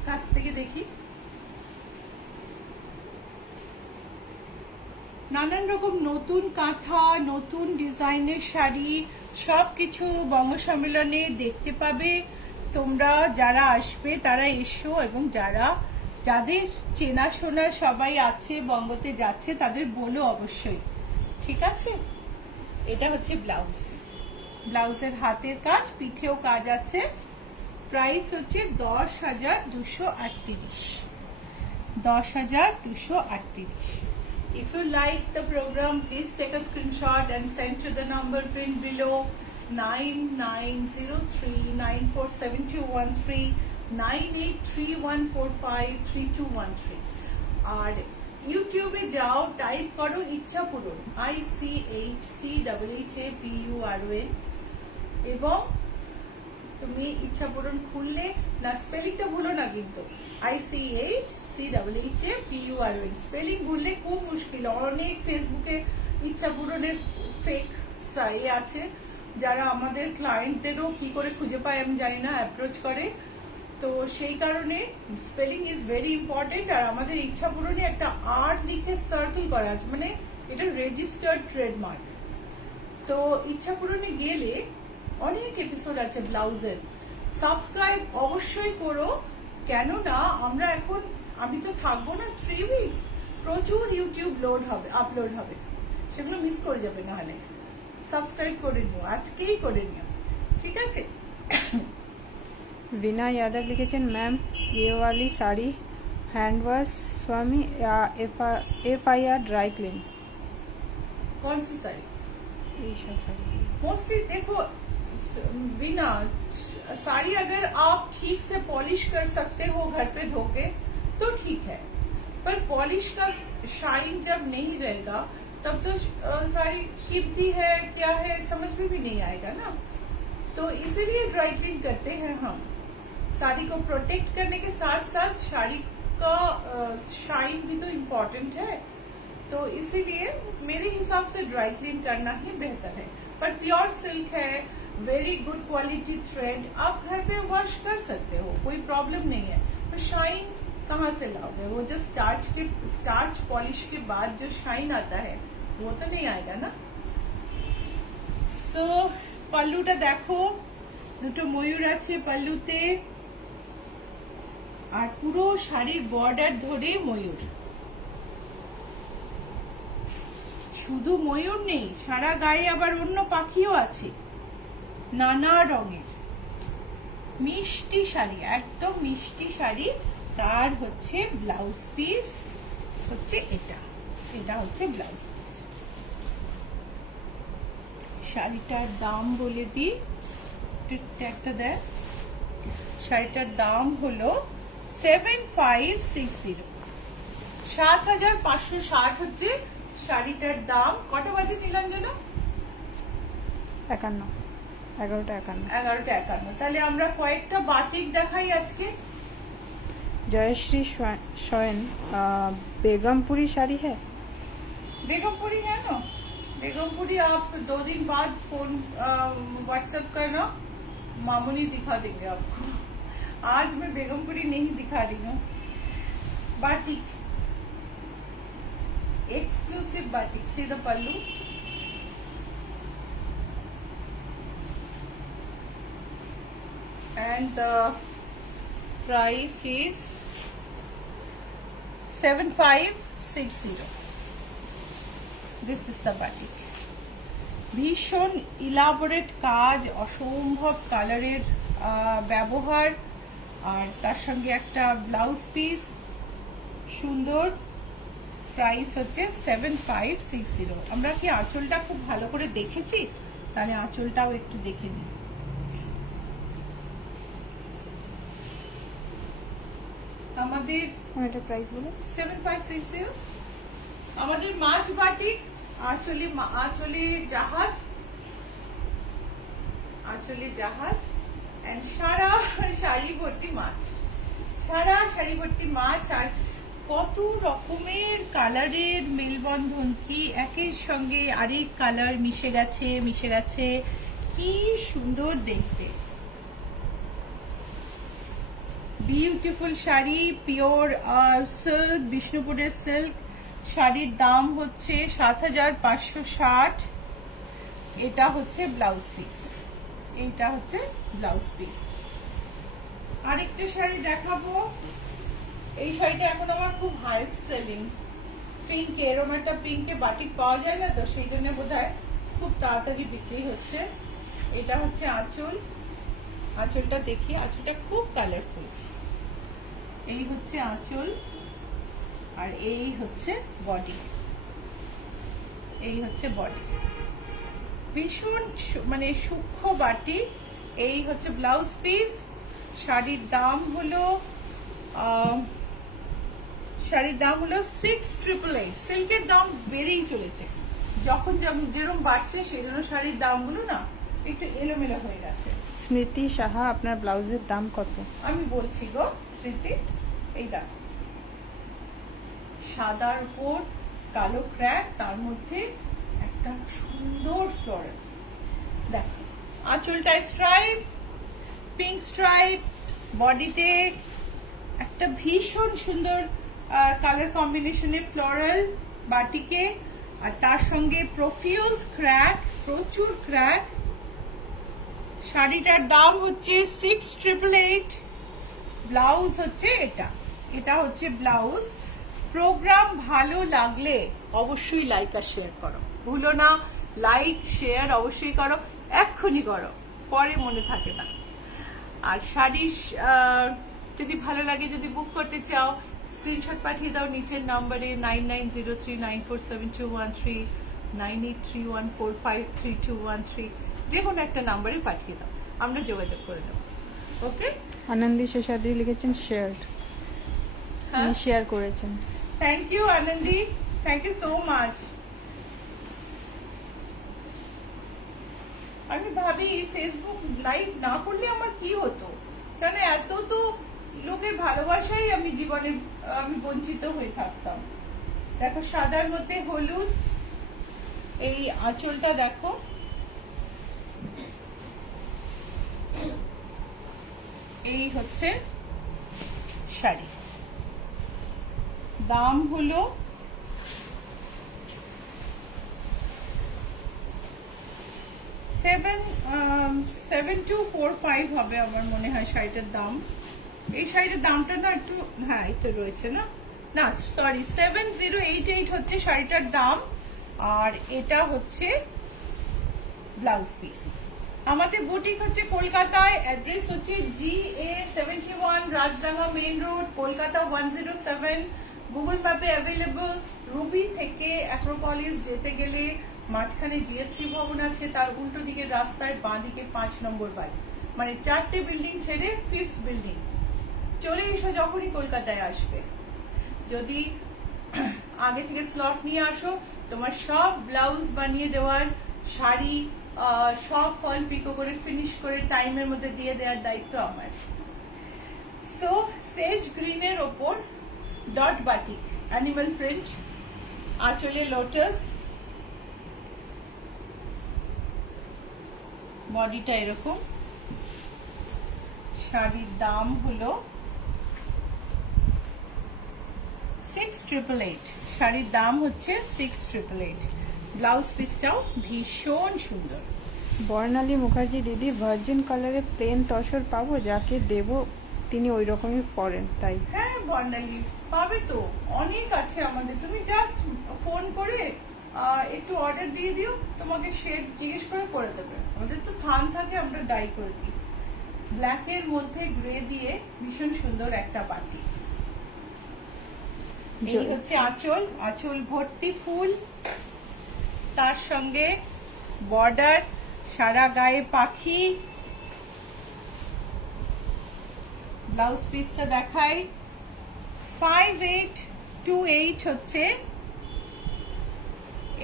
কাছ থেকে দেখি, নানান রকম নতুন কাঁথা, নতুন ডিজাইনের শাড়ি সবকিছু বঙ্গ সম্মেলনে দেখতে পাবে তোমরা। যারা আসবে তারা এসো, এবং যাদের চেনাশোনা সবাই আছে, বঙ্গতে যাচ্ছে, তাদের বলো অবশ্যই, ঠিক আছে? এটা হচ্ছে ব্লাউজ। ব্লাউজের হাতের কাজ, পিঠেও কাজ আছে। প্রাইস হচ্ছে 10,238। 10,238। If you like the program, please take a screenshot and send to the number pinned below, 9903947213, 9831453213। আর ইউটিউবে যাও, টাইপ করো ইচ্ছা পূরণ, ICHCHAPURON, এবং তুমি ইচ্ছা পূরণ খুললে, না স্পেলিংটা ভুলো না কিন্তু, ICHCHAPURON। স্পেলিং ভুললে খুব মুশকিল। অনেক ফেসবুকে ইচ্ছা পূরণের ফেক আছে, যারা আমাদের ক্লায়েন্টদেরও কি করে খুঁজে পায় আমি জানি না, অ্যাপ্রোচ করে। তো সেই কারণে স্পেলিং ইজ ভেরি ইম্পর্টেন্ট। আর আমাদের ইচ্ছা পূরণে একটা আর লিখে সার্কেল করা আছে, মানে এটা রেজিস্টার্ড ট্রেডমার্ক। তো ইচ্ছা পূরণে গেলে অনেক এপিসোড আছে ব্লাউজের, সাবস্ক্রাইব অবশ্যই করো। কেননা আমরা এখন, আমি তো থাকবো না 3 উইকস, প্রচুর ইউটিউব আপলোড হবে, সেগুলো মিস করে যাবে। না হলে সাবস্ক্রাইব করে নিও, আজকেই করে নিও, ঠিক আছে? रीना यादव लिखेছেন मैम ये वाली साड़ी हैंड वॉश स्वामी या FIR ड्राई क्लीन। कौन सी साड़ी? ये सब साड़ी मोस्टली देखो बिना साड़ी, अगर आप ठीक से पॉलिश कर सकते हो घर पे धोके तो ठीक है, पर पॉलिश का शाइन जब नहीं रहेगा तब तो साड़ी कीमती है क्या है समझ में भी नहीं आएगा ना। तो इसीलिए ड्राई क्लीन करते हैं हम, साड़ी को प्रोटेक्ट करने के साथ साथ साड़ी का शाइन भी तो इम्पोर्टेंट है, तो इसीलिए मेरे हिसाब से ड्राई क्लीन करना ही बेहतर है। पर प्योर सिल्क है, वेरी गुड क्वालिटी थ्रेड, आप घर पे वॉश कर सकते हो, कोई प्रॉब्लम नहीं है। तो शाइन कहाँ से लाओगे? वो जो स्टार्च पॉलिश के बाद जो शाइन आता है वो तो नहीं आएगा ना। सो পাল্লুটা দেখো, দুটো ময়ূর আছে পাল্লুতে, আর পুরো শাড়ির বর্ডার ধরে ময়ূর। শুধু ময়ূর নেই, সারা গায়ে আবার অন্য পাখিও আছে নানা রঙের। মিষ্টি শাড়ি, একদম মিষ্টি শাড়ি। তার হচ্ছে ব্লাউজ পিস হচ্ছে এটা, এটা হচ্ছে ব্লাউজ পিস। শাড়িটার দাম বলে দিই, একটা দেখ, শাড়িটার দাম হলো 7560, 7560 হচ্ছে শাড়িটার দাম। কটা বাজে নীলাঞ্জন? 51, 11টা 51। 11টা 51। তাহলে আমরা কয়েকটা বাটিক দেখাই আজকে। जयश्री सोयन, बेगमपुरी साड़ी है? बेगमपुरी है ना, बेगमपुरी आप 2 दिन बाद फोन व्हाट्सएप करना, मामूली दिखा देंगे आपको। आज मैं बेगमपुरी नहीं दिखा रही हूँ। Batik, exclusive batik. See the pallu, and the price is 7560. This is the batik. ভীষণ ইলাবোরেট কাজ, অসম্ভব কালারের ব্যবহার, আর তার সঙ্গে একটা ব্লাউজ পিস সুন্দর। প্রাইস হচ্ছে 7560। আমরা কি আঁচলটা খুব ভালো করে দেখেছি? তাহলে আঁচলটাও একটু দেখে নিই। আমাদের এটা প্রাইস বলো। 7560। আমাদের মাছ বাটিক, আঁচলে জাহাজ, আঁচলে জাহাজ, এন্ড সারা শাড়ি ভর্তি মাছ, সারা শাড়ি ভর্তি মাছ। আর কত রকমের কালারের মেলবন্ধন, কি একের সঙ্গে আরেক কালার মিশে গেছে, কি সুন্দর দেখতে। বিউটিফুল শাড়ি, পিওর সিল্ক, বিষ্ণুপুরের সিল্ক। শাড়ির দাম হচ্ছে 7560। এটা হচ্ছে ব্লাউজ পিস, এইটা হচ্ছে ব্লাউজ পিস। আরেকটা শাড়ি দেখাবো। এই শাড়িটা এখন আমার খুব হাইস্ট সেলিং, পিঙ্ক, এরকম একটা পিঙ্কে বাটিক পাওয়া যায় না, তো সেই জন্য বোধহয় খুব তাড়াতাড়ি বিক্রি হচ্ছে। এটা হচ্ছে আঁচল, আঁচলটা দেখি, আঁচলটা খুব কালারফুল। এই হচ্ছে আঁচল, আর এই হচ্ছে বডি, এই হচ্ছে বডি। ভীষণ মানে সূক্ষ্ম বাটি। এই হচ্ছে ব্লাউজ পিস। শাড়ির দাম হলো 6888। সিল্কের দাম বেড়েই চলেছে, যখন যেরকম বাড়ছে সেই জন্য শাড়ির দামগুলো না একটু এলোমেলো হয়ে গেছে। স্মৃতি সাহা, আপনার ব্লাউজের দাম কত? আমি বলছি গো স্মৃতি, এই দেখো, সাদার উপর কালো ক্র্যাক, তার মধ্যে একটা সুন্দর ফ্লোরাল। দেখো আঁচলটা স্ট্রাইপ, পিঙ্ক স্ট্রাইপ, বডিতে একটা ভীষণ সুন্দর কালার কম্বিনেশনের ফ্লোরাল বাটিকে, আর তার সঙ্গে প্রফিউজ ক্র্যাক, প্রচুর ক্র্যাক। শাড়িটার দাম হচ্ছে 6888। ব্লাউজ হচ্ছে এটা, এটা হচ্ছে ব্লাউজ। প্রোগ্রাম ভালো লাগলে অবশ্যই লাইক আর শেয়ার করো, ভুলো না। লাইক শেয়ার অবশ্যই করো, এক্ষুনি করো, পরে মনে থাকে না। আর শাড়ি যদি ভালো লাগে, যদি বুক করতে চাও, স্ক্রিনশট পাঠিয়ে দাও নিচের নম্বরে 9903947213, 9831453213, যে কোনো একটা নাম্বারে পাঠিয়ে দাও, আমরা যোগাযোগ করে নেব। ওকে। আনন্দি শেষাদ্রি লিখেছেন শেয়ার, হ্যাঁ, শেয়ার করেছেন। Thank you Anandi, thank you so much. আমি ভাবি ফেসবুক লাইভ না করলে আমার কি হতো, কারণ এত তো লোকের ভালোবাসাই আমি জীবনে আমি বঞ্চিত হয়ে থাকতাম। দেখো সাদার মধ্যে হলুদ, এই আঁচলটা দেখো, এই হচ্ছে শাড়ি। দাম হলো 7245 হবে আমার মনে হয় শাড়িটার দাম। এই শাড়িটার দামটা না একটু, হ্যাঁ এটা রয়েছে না, না সরি 7088 হচ্ছে শাড়িটার দাম। আর এটা হচ্ছে ব্লাউজ পিস। আমাদের বুটিক হচ্ছে কলকাতায়, অ্যাড্রেস হচ্ছে GA71 Rajdanga main road, Kolkata 107। Google ম্যাপে অ্যাভেলেবল। রুবি থেকে অ্যাক্রোপলিস যেতে গেলে মাঝখানে জিএসটি ভবন আছে, তার উল্টো দিকের রাস্তায় বাঁ দিকে 5 নম্বর বাড়ি, মানে 4টে বিল্ডিং ছেড়ে 5th বিল্ডিং। চলে এসো যখনই কলকাতায় আসবে। যদি আগে থেকে স্লট নিয়ে আসো, তোমার সব ব্লাউজ বানিয়ে দেওয়ার, শাড়ি সব ফল পিকো করে ফিনিশ করে টাইমের মধ্যে দিয়ে দেওয়ার দায়িত্ব আমার। সো সেজ গ্রিনের ওপর ডট বাটিক, অ্যানিমাল প্রিন্ট, আঁচলে লোটাস, বডিটা এরকম। শাড়ির দাম হলো 6888। শাড়ির দাম হচ্ছে 6888। ব্লাউজ পিসটাও ভীষণ সুন্দর। বর্ণালী মুখার্জি দিদি, ভার্জিন কালারে প্লেন তসর পাবো? যাকে দেব তিনি ওই রকমই পরেন তাই। হ্যাঁ বর্ণালী, পাবে তো, অনেক আছে আমাদের। তুমি জাস্ট ফোন করে একটু অর্ডার দিয়ে দিও, তোমাকে শেড জিজ্ঞেস করে দেবে। আমাদের তো থান থাকে, আমরা ডাই করে দিই। ব্ল্যাকের মধ্যে গ্রে দিয়ে ভীষণ সুন্দর একটা বাটি। এই হচ্ছে আঁচল, আঁচল ভর্তি ফুল, তার সঙ্গে বর্ডার, সারা গায়ে পাখি। ব্লাউজ পিসটা দেখাই, 5828 হচ্ছে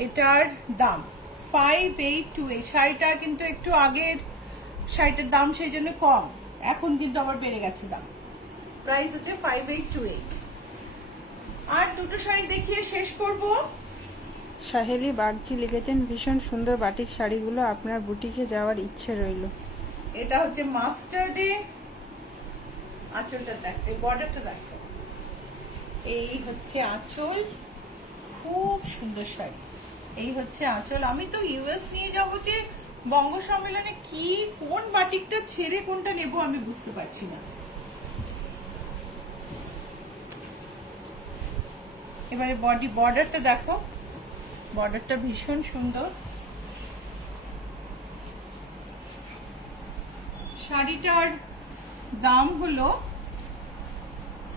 এটার দাম। 5828। শাড়িটা কিন্তু একটু আগের শাড়িটার দাম সেই জন্য কম, এখন কিন্তু আবার বেড়ে গেছে দাম। প্রাইস হচ্ছে 5828। আর দুটো শাড়ি দেখিয়ে শেষ করব। সাহেলি বাগচি লিখেছেন, ভীষণ সুন্দর বাটিক শাড়িগুলো, আপনার বুটিকে যাওয়ার ইচ্ছে রইল। এটা হচ্ছে মাস্টার্ডে, আঁচলটা দেখো, এই বর্ডারটা দেখো, এই হচ্ছে আঁচল, খুব সুন্দর শাড়ি। এই হচ্ছে আঁচল। আমি তো ইউএস নিয়ে যাব যে বঙ্গ সম্মেলনে, কি কোন বাটিকটা ছেড়ে কোনটা নেব আমি বুঝতে পারছি না। এবারে বর্ডারটা দেখো, বর্ডারটা ভীষণ সুন্দর। শাড়িটার দাম হলো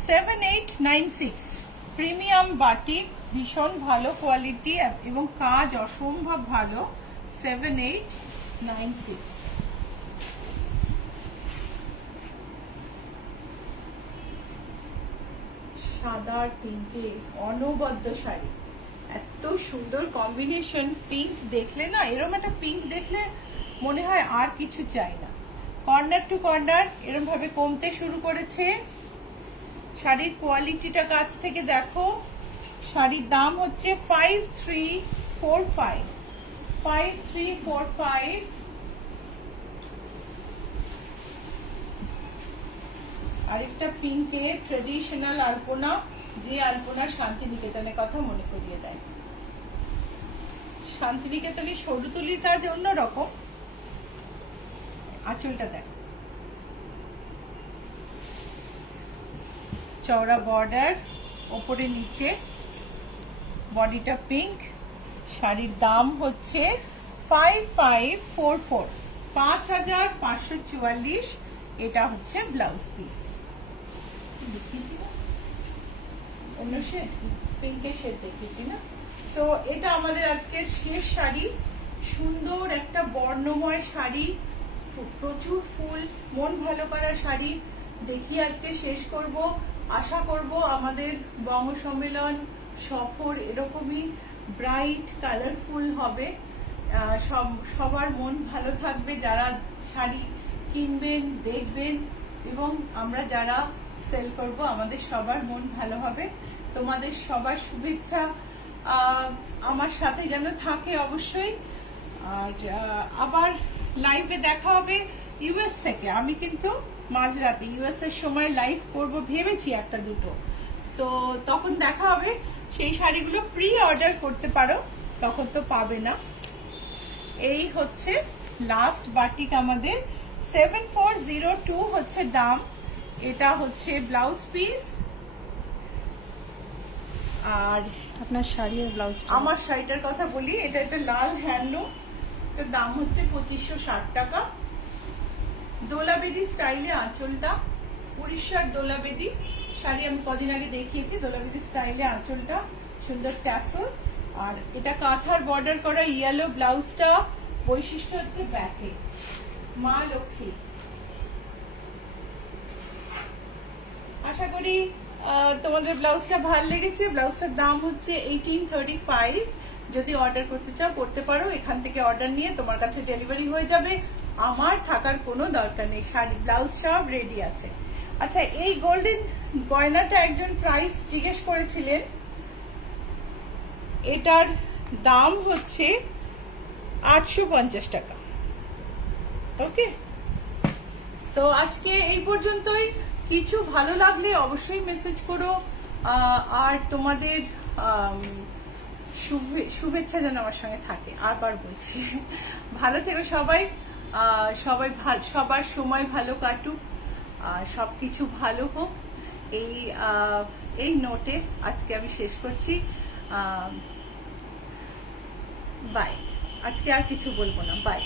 7896। প্রিমিয়াম বাটিক, ভীষণ ভালো কোয়ালিটি এবং কাজ অসম্ভব ভালো। 7896। সাদা পিঙ্কে অনবদ্য শাড়ি, এত সুন্দর কম্বিনেশন। পিঙ্ক দেখলে না, এরকম একটা পিঙ্ক দেখলে মনে হয় আর কিছু চাই না। কর্নার টু কর্নার এরকম ভাবে কমতে শুরু করেছে। শাড়ির কোয়ালিটিটা কাছ থেকে দেখো। শাড়ির দাম হচ্ছে 5345। 5345। আরেকটা পিঙ্কে ট্রেডিশনাল আলপনা, যে আলপনা শান্তিনিকেতনের কথা মনে করিয়ে দেয়। শান্তিনিকেতনের সরুতুলির কাজ অন্যরকম। আঁচলটা দেখ, চওড়া বর্ডার, ওপরে নিচে, বডিটা পিঙ্ক। শাড়ির দাম হচ্ছে 5544, 5544। এটা হচ্ছে ব্লাউজ পিস। দেখিয়েছি না অন্য শেড, পিঙ্কের শেড দেখিয়েছি না। তো এটা আমাদের আজকের শেষ শাড়ি। সুন্দর একটা বর্ণময় শাড়ি, প্রচুর ফুল, মন ভালো করা শাড়ি দেখিয়ে আজকে শেষ করব। আশা করব আমাদের বঙ্গ সম্মেলন সফর এরকমই ব্রাইট কালারফুল হবে। সবার মন ভালো থাকবে যারা শাড়ি কিনবেন, দেখবেন, এবং আমরা যারা সেল করব, আমাদের সবার মন ভালো হবে, তোমাদের সবার শুভেচ্ছা আমার সাথে যেন থাকে অবশ্যই। আর আবার লাইভে দেখা হবে ইউএস থেকে। আমি কিন্তু মাঝরাতে ইউএস এর সময় লাইভ করব ভেবেছি একটা দুটো, সো তখন দেখা হবে। সেই শাড়িগুলো প্রি অর্ডার করতে পারো, তখন তো পাবে না। এই হচ্ছে লাস্ট বাটিক আমাদের 7402 হচ্ছে দাম। এটা হচ্ছে ব্লাউজ পিস। আর আপনার শাড়ি আর ব্লাউজ, আমার শাড়িটার কথা বলি, এটা একটা লাল হ্যান্ডলুম, এটার দাম হচ্ছে 2560 টাকা। দোলাবেদি স্টাইলে আঁচলটা, উড়িষ্যার দোলাবেদি শাড়ি আমি কদিন আগে দেখিয়েছি। দোলাবেদি স্টাইলে আঁচলটা, সুন্দর ট্যাসেল, আর এটা কাঁথার বর্ডার করা ইয়েলো ব্লাউজটা। বৈশিষ্ট্য হচ্ছে ব্যাকে মা লক্ষ্মী। আশা করি তোমাদের ব্লাউজটা ভালো লেগেছে। ব্লাউজটার দাম হচ্ছে 1835। যদি অর্ডার করতে চাও করতে পারো, এখান থেকে অর্ডার নিয়ে তোমার কাছে ডেলিভারি হয়ে যাবে, আমার থাকার কোনো দরকার নেই। শাড়ি ব্লাউজ সব রেডি আছে। আচ্ছা, এই গোল্ডেন গয়নাটা একজন প্রাইস জিজ্ঞেস করেছিলেন, এটার দাম হচ্ছে 850 টাকা। ওকে, সো আজকে এই পর্যন্তই। কিছু ভালো লাগলে অবশ্যই মেসেজ করো, আর তোমাদের শুভেচ্ছা যেন আমার সঙ্গে থাকে। আবার বলছি, ভালো থেকো সবাই, সবাই সবার সময় ভালো কাটুক, সবকিছু ভালো হোক। এই নোটে আজকে আমি শেষ করছি। বাই। আজকে আর কিছু বলবো না, বাই।